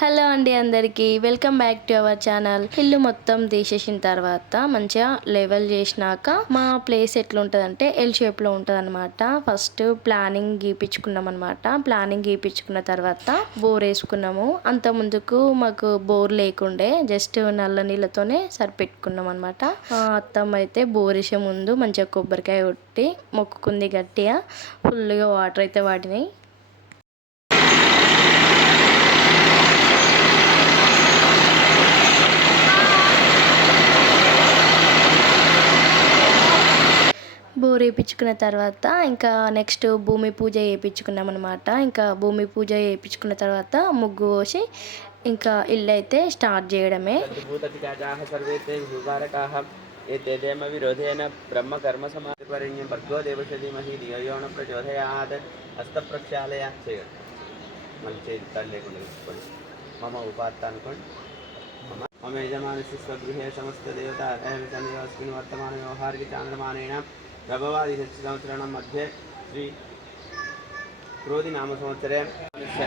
Hello అండి అందరికీ welcome back to our channel. ఇల్లు మొత్తం తీసేసిన తర్వాత మంచిగా లెవెల్ చేసినాక మా ప్లేస్ ఎట్లుంటుందంటే ఎల్ షేప్లో ఉంటుంది అనమాట. ఫస్ట్ ప్లానింగ్ గీపించుకున్నాం అనమాట. ప్లానింగ్ గీపించుకున్న తర్వాత బోర్ వేసుకున్నాము. అంత ముందుకు మాకు బోర్ లేకుండే జస్ట్ నల్ల నీళ్ళతోనే సరిపెట్టుకున్నాం అనమాట. అత్తమ్మ అయితే బోర్ వేసే ముందు మంచిగా కొబ్బరికాయ కొట్టి మొక్కుకుంది గట్టిగా. ఫుల్గా వాటర్ అయితే వాడినాయి. బోర్ వేయించుకున్న తర్వాత ఇంకా నెక్స్ట్ భూమి పూజ చేయించుకున్నాం అనమాట. ఇంకా భూమి పూజ చేయించుకున్న తర్వాత ముగ్గు పోసి ఇంకా ఇల్లు అయితే స్టార్ట్ చేయడమే. విరోధేన బ్రహ్మ కర్మ సమాధిపరిణ్యం భర్గో దేవశధీమహి ధియోయోన ప్రచోదయాత్ హస్త ప్రక్షాళయ చేయండి. మళ్ళీ చేతి లేకుండా తీసుకోండి. మమ ఉపాత్త అనుకోండి. మమ యజమానస్య స్వగృహే సమస్త దేవత అస్మిన్ వర్తమాన వ్యవహారిక చాంద్రమానేన ప్రభవాది సంవత్సరాणां मध्ये श्री क्रोधि नाम संवत्सरे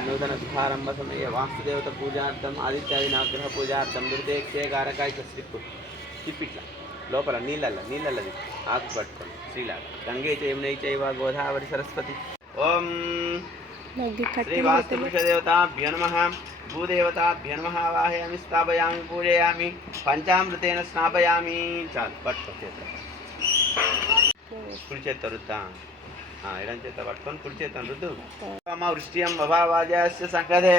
नूतन शुभारंभ समये वास्तुदेवता पूजार्थम आदित्यादि नवग्रह पूजार्थम దుర్దేక్షేకారకాయ తిప్పిట్ల లోపల నీళ్ళది ఆకు పట్టుకోండి. శ్రీలాగా గంగే చయమునై చైవ గోదావరి సరస్వతి. ఓం శ్రీ వాస్తుపురుష దేవతాభ్యో నమః భూదేవతాభ్యో నమః వాహయామి స్థాపయామి పూజయామి పంచామృతేన స్నాపయామి. చాలు పట్టుకో. కుడి చేత రుద్దా, ఎడం చేత పట్టుకొని కుడి చేత రుద్దు. వృష్ట్యం వభావాజస్య సంకదే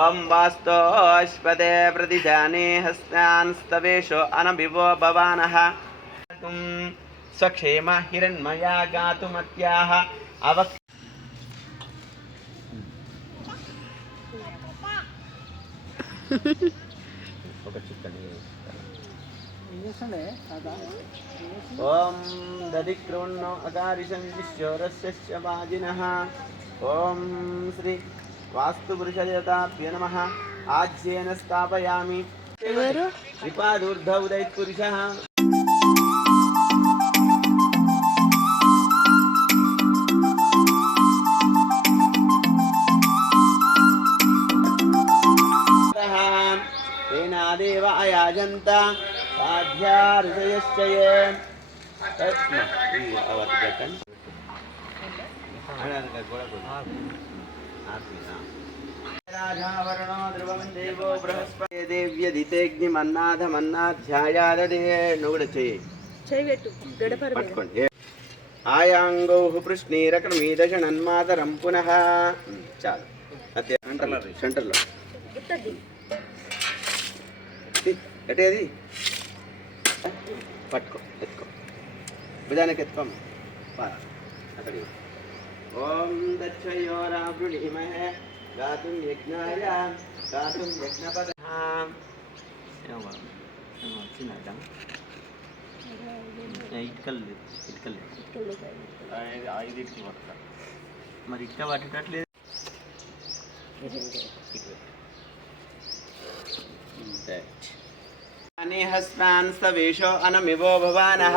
ఓం వాస్తోష్పదే ప్రతిజానే హస్తాన్ స్తవేషో అనభివో భవానః స్వక్షేమ హిరణ్మయా గాతుమత్యాః అవక్. ఒక చిక్కని ఓం దధిక్రోన్నో అకారిశం విశ్వరస్య వాజినః. ఓం శ్రీ వాస్తుపురుషదేవతాభ్యో నమః ఆజ్యేన స్థాపయామి. శ్రీపాదూర్ధ ఉదయత్పురుషః. తేనాదేవ అయాజంత సాధ్యా ఋషయశ్చయే. రాజావరణో ధ్రువం దేవో బృహస్పతి దేవ్యదితేగ్నిమన్నాథమన్నాధ్యాయాదే. నువ్వు కూడా పట్టుకోండి. ఆయాంగౌ పృష్ణీరకమీదశనన్మాతరం పునః. చాలు. సెంటర్లో ఎట్టేది పట్టుకో, ఎత్తుకో, భుజానికి ఎత్తుకోమ్మ అక్కడికి. ఓం దక్షయోరావృణీమహే గాతుం యజ్ఞాయ గాతుం యజ్ఞపద. ఇటుకలు ఐదింటికి పడతా. మరి ఇట్ట పట్టేటట్లేదు. హస్మాన్ స్తవేషో అనమివో భవానః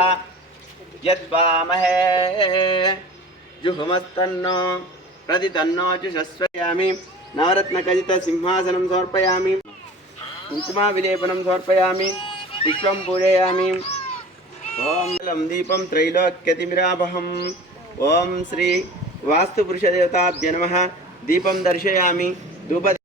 యద్వామహే జుహుమస్తన్నో ప్రతితన్నో చుషస్వయామి. నవరత్నఖచిత సింహాసనం సమర్పయామి. కుంకుమా విలేపనం సమర్పయామి. విశ్వం పూజయామి. ఓం దీపం త్రైలోక్యతిమిరాపహం. ఓం శ్రీ వాస్తుపురుషదేవతాభ్యో నమః. దీపం దర్శయామి. ధూప